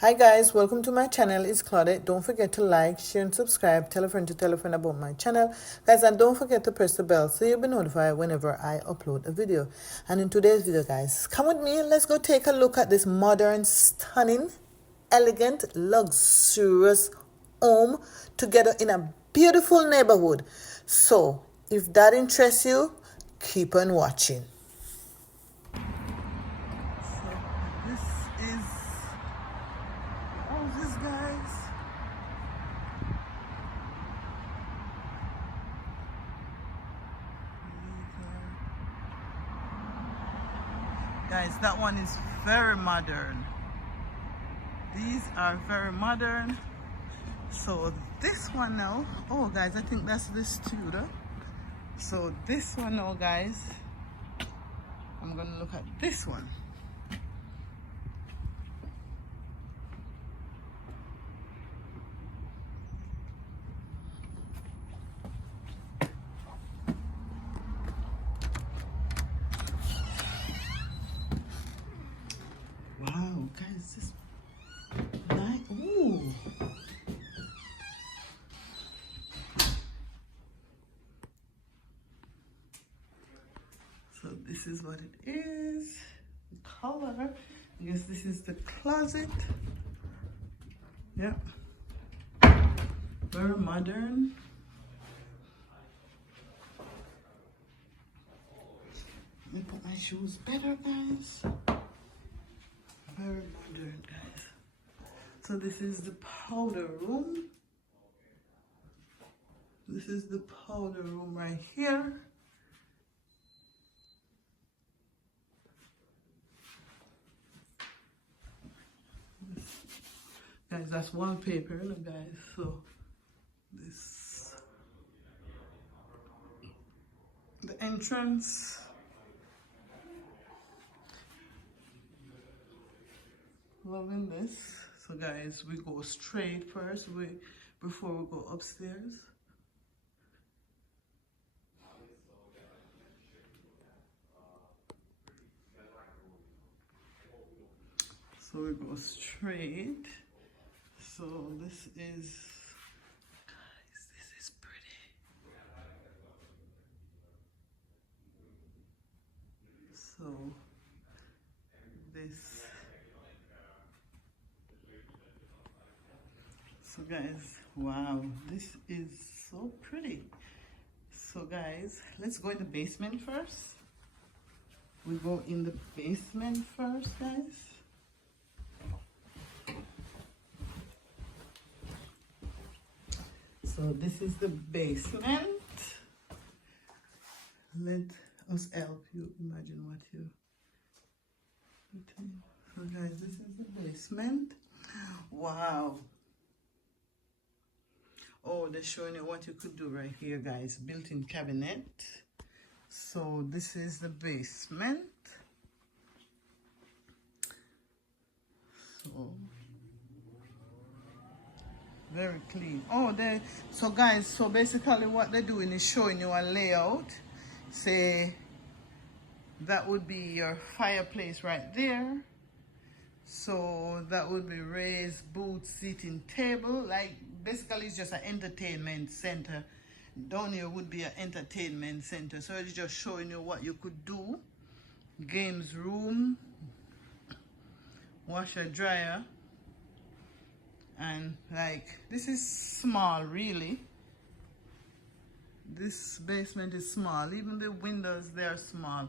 Hi guys, welcome to my channel. It's Claudette. Don't forget to like, share and subscribe. Tell a friend about my channel. Guys, and don't forget to press the bell so you'll be notified whenever I upload a video. And in today's video, guys, come with me. Let's go take a look at this modern, stunning, elegant, luxurious home together in a beautiful neighborhood. So, if that interests you, keep on watching. So, this is all this, guys. Guys, that one is very modern. These are very modern. So this one now, oh guys, I think that's the studio. So this one now, guys, I'm gonna look at this one. Wow, guys, this nice. Ooh. So this is what it is. The color. I guess this is the closet. Yep. Very modern. Let me put my shoes better, guys. Very modern, guys. So this is the powder room. This is the powder room right here. Guys, that's wallpaper, look guys. So this, the entrance. Loving this. So guys, we go straight first before we go upstairs. So we go straight. So this is, guys, this is pretty. So this. So guys, wow, this is so pretty. So guys, let's go in the basement first. We go in the basement first, guys. So this is the basement. Let us help you imagine what you. So guys, this is the basement. Wow. Oh, they're showing you what you could do right here, guys. Built-in cabinet. So this is the basement. So very clean. Oh, so guys, so basically what they're doing is showing you a layout. Say that would be your fireplace right there. So that would be raised booth seating table. Like basically it's just an entertainment center. Down here would be an entertainment center. So it's just showing you what you could do. Games room, washer dryer, and like this is small really. This basement is small. Even the windows, they are small.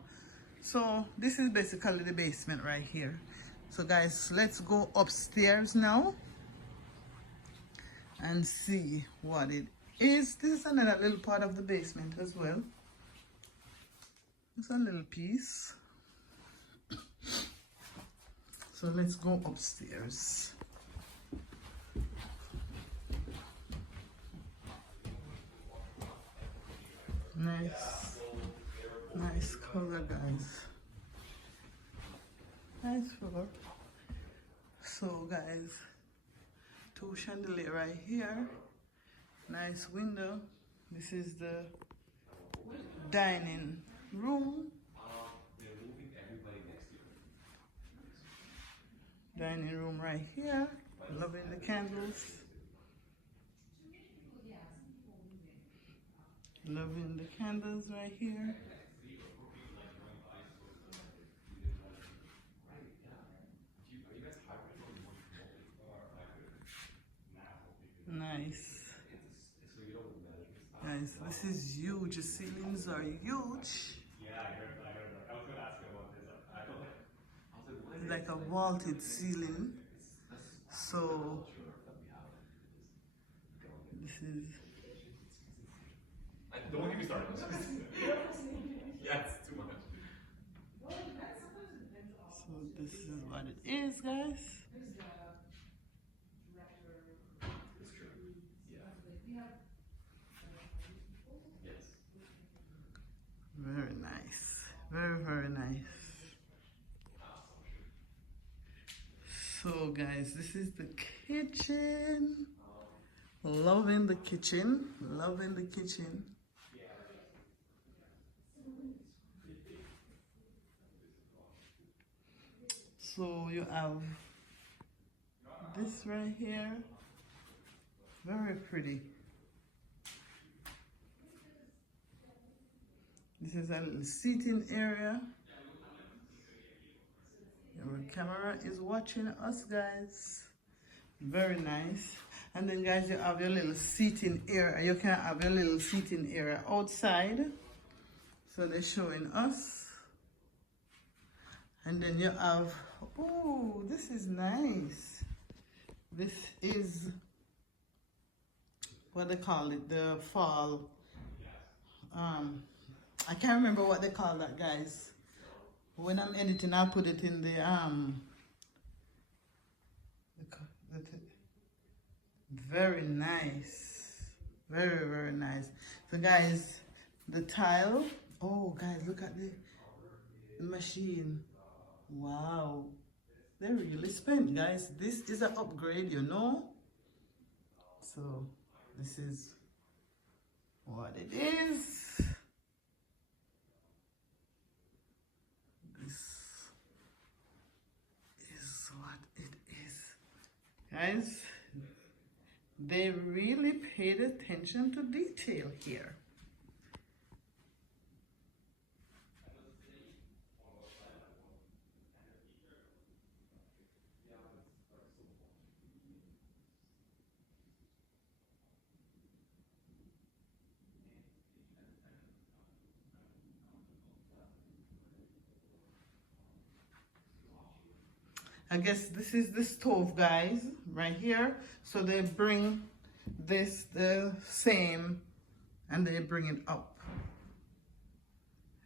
So this is basically the basement right here. So guys, let's go upstairs now and see what it is. This is another little part of the basement as well. It's a little piece. So let's go upstairs. Nice color, guys. Nice floor. So guys, 2 chandelier right here. Nice window. This is the dining room. Dining room right here. Loving the candles. Loving the candles right here. Nice. Guys, this is huge. The ceilings are huge. It's like a vaulted ceiling. So this is. Don't get me started. Yeah, it's too much. So this is what it is, guys. It's true. Yeah. Yes. Very nice. Very, very nice. So guys, this is the kitchen. Loving the kitchen. Loving the kitchen. So you have this right here. Very pretty. This is a little seating area. Your camera is watching us, guys. Very nice. And then, guys, you have your little seating area. You can have your little seating area outside. So they're showing us. And then you have, oh, this is nice. This is what they call it, the fall. I can't remember what they call that, guys. When I'm editing, I'll put it in the very nice. Very, very nice. So guys, the tile. Oh guys, look at the machine. Wow. They really spent, guys. This is an upgrade, you know. So this is what it is. This is what it is. Guys, they really paid attention to detail here. I guess this is the stove, guys, right here. So they bring this the same and they bring it up.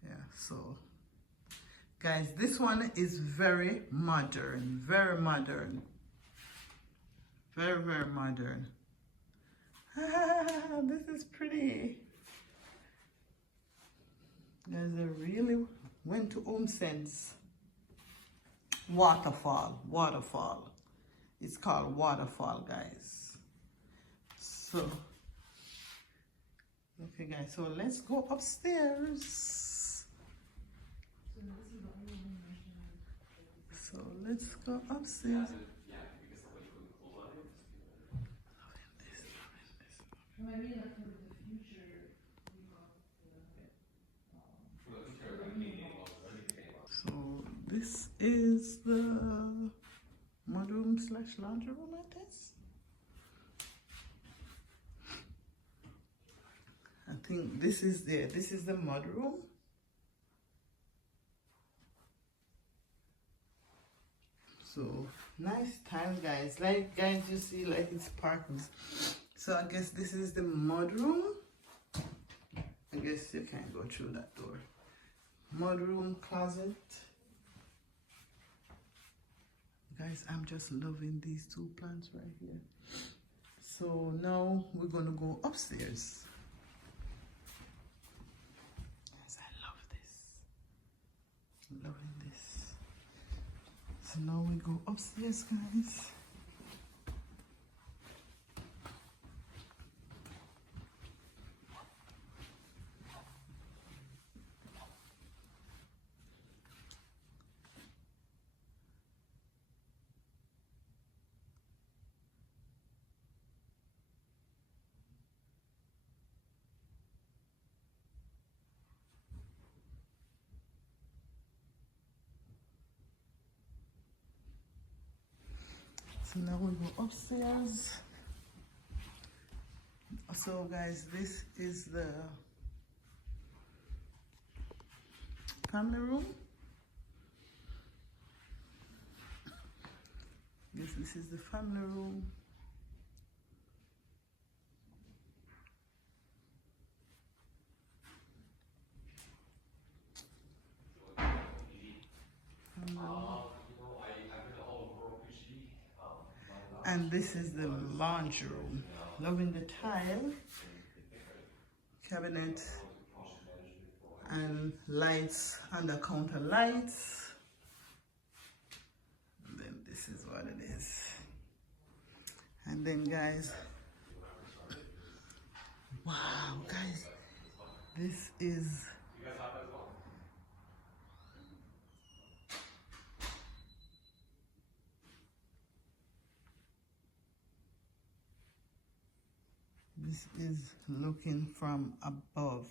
Yeah, so guys, this one is very modern, very modern. Very, very modern. Ah, this is pretty. Guys, I really went to HomeSense. Waterfall. It's called Waterfall, guys. So, okay, guys, so let's go upstairs. So let's go upstairs. So this is the mudroom / laundry room, I guess. I think this is the mudroom. So nice times, guys. Like, guys, you see, like, it's parking. So I guess this is the mudroom. I guess you can't go through that door. Mudroom, closet. Guys, I'm just loving these two plants right here. So now we're gonna go upstairs. Yes, I love this. I'm loving this. So now we go upstairs, guys. So now we go upstairs. So guys, this is the family room. This is the family room. And this is the laundry room. Loving the tile, cabinet, and lights, under counter lights. And then this is what it is. And then guys, wow guys, this is looking from above.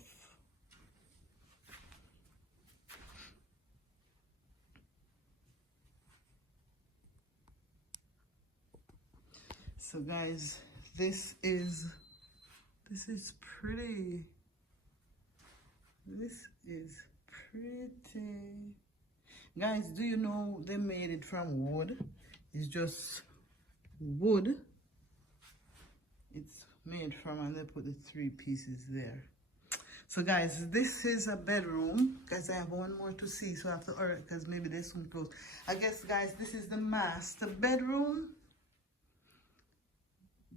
So guys, this is pretty. This is pretty. Guys, do you know they made it from wood? It's just wood. It's made from, and they put the 3 pieces there. So guys, this is a bedroom. Guys, I have one more to see, so I have to hurry because maybe they soon close. I guess guys, this is the master bedroom.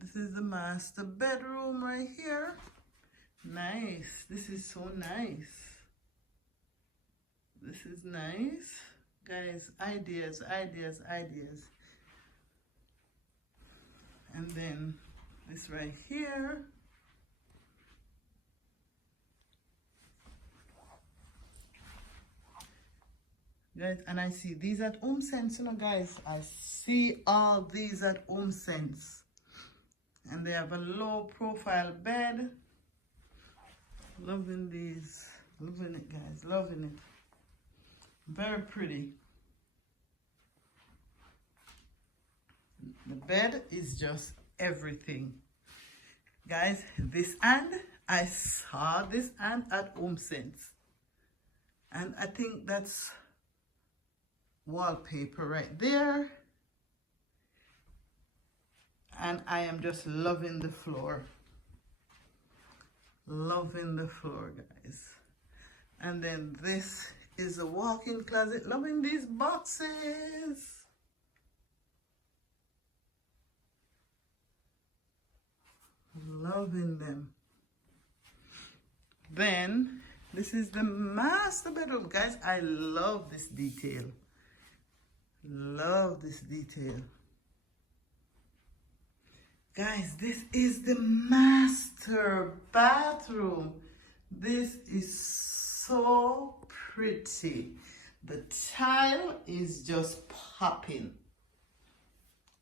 This is the master bedroom right here. Nice. This is so nice. This is nice. Guys, ideas. And then this right here. Guys, and I see these at Home Sense, you know guys. I see all these at Home Sense. And they have a low profile bed. Loving these. Loving it, guys. Loving it. Very pretty. The bed is just everything. Guys, this and I saw this and at Home Sense. And I think that's wallpaper right there. And I am just loving the floor. Loving the floor, guys. And then this is a walk-in closet. Loving these boxes. Loving them. Then this is the master bedroom, guys. I love this detail. Love this detail. Guys, this is the master bathroom. This is so pretty. The tile is just popping.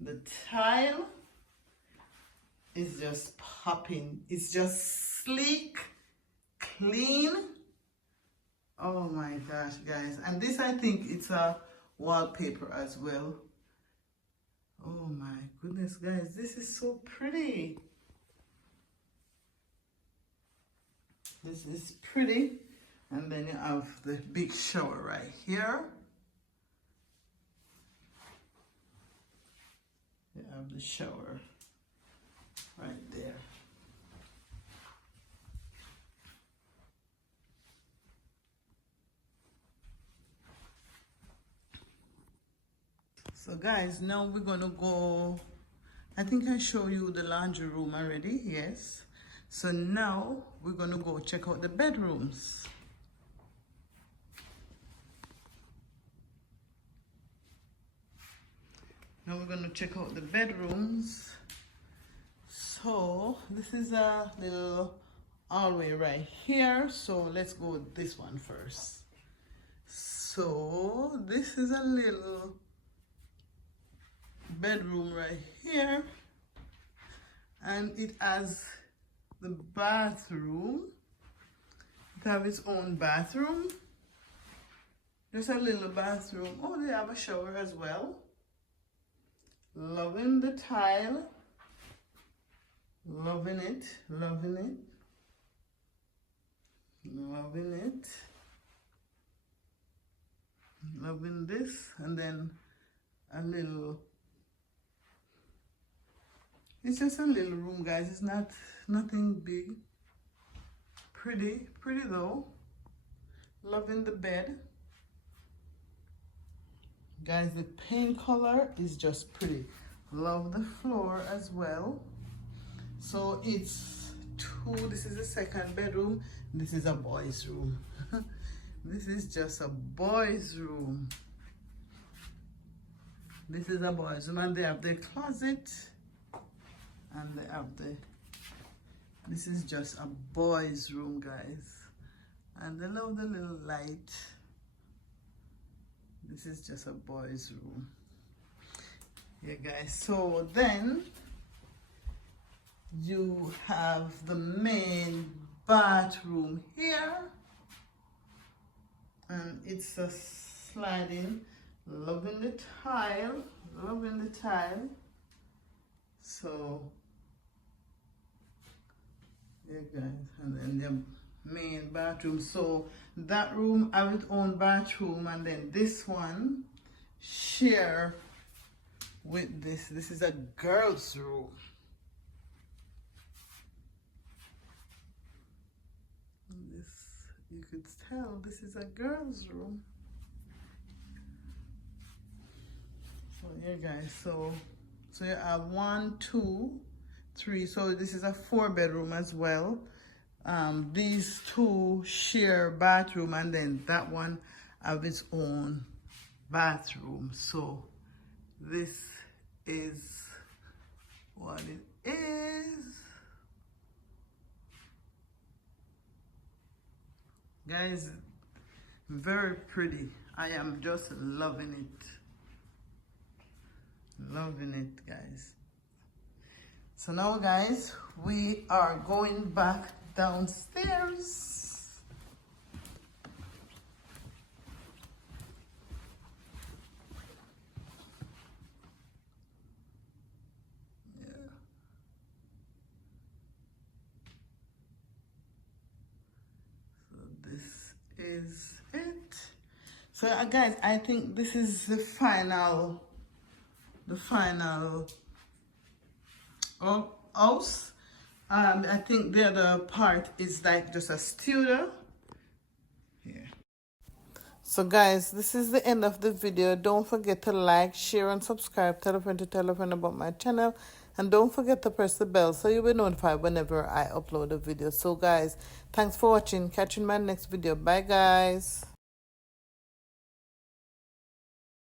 The tile is just popping. It's just sleek, clean. Oh my gosh, guys. And this, I think it's a wallpaper as well. Oh my goodness, guys, this is so pretty. This is pretty. And then you have the big shower right here. You have the shower right there. So guys, now we're gonna go, I think I show you the laundry room already, yes. So now we're gonna go check out the bedrooms. Now we're gonna check out the bedrooms. So this is a little hallway right here. So let's go with this one first. So this is a little bedroom right here, and it has the bathroom. It has its own bathroom, just a little bathroom. Oh, they have a shower as well. Loving the tile. Loving it, loving it. Loving it. Loving this, and then a little, it's just a little room, guys. It's nothing big. Pretty though. Loving the bed. Guys, the paint color is just pretty. Love the floor as well. So it's two, this is the second bedroom. This is a boys' room. This is just a boys' room. This is a boys' room, and they have the closet, and they have this is just a boys' room, guys. And I love the little light. This is just a boys' room. Yeah, guys. So then you have the main bathroom here. And it's a sliding. Loving the tile. Loving the tile. So, yeah, guys. And then the main bathroom. So that room have its own bathroom, and then this one share with this. This is a girl's room. This, you could tell this is a girl's room. So yeah, guys, so you have 1, 2, 3. So this is a 4-bedroom as well. These two share bathroom, and then that one have its own bathroom. So this is what it is. Guys, very pretty. I am just loving it. Loving it, guys. So now, guys, we are going back downstairs. Yeah. So this is it. So guys, I think this is the final house. I think the other part is like just a studio. Yeah. So guys, this is the end of the video. Don't forget to like, share, and subscribe. Tell a friend about my channel. And don't forget to press the bell so you'll be notified whenever I upload a video. So guys, thanks for watching. Catch you in my next video. Bye guys.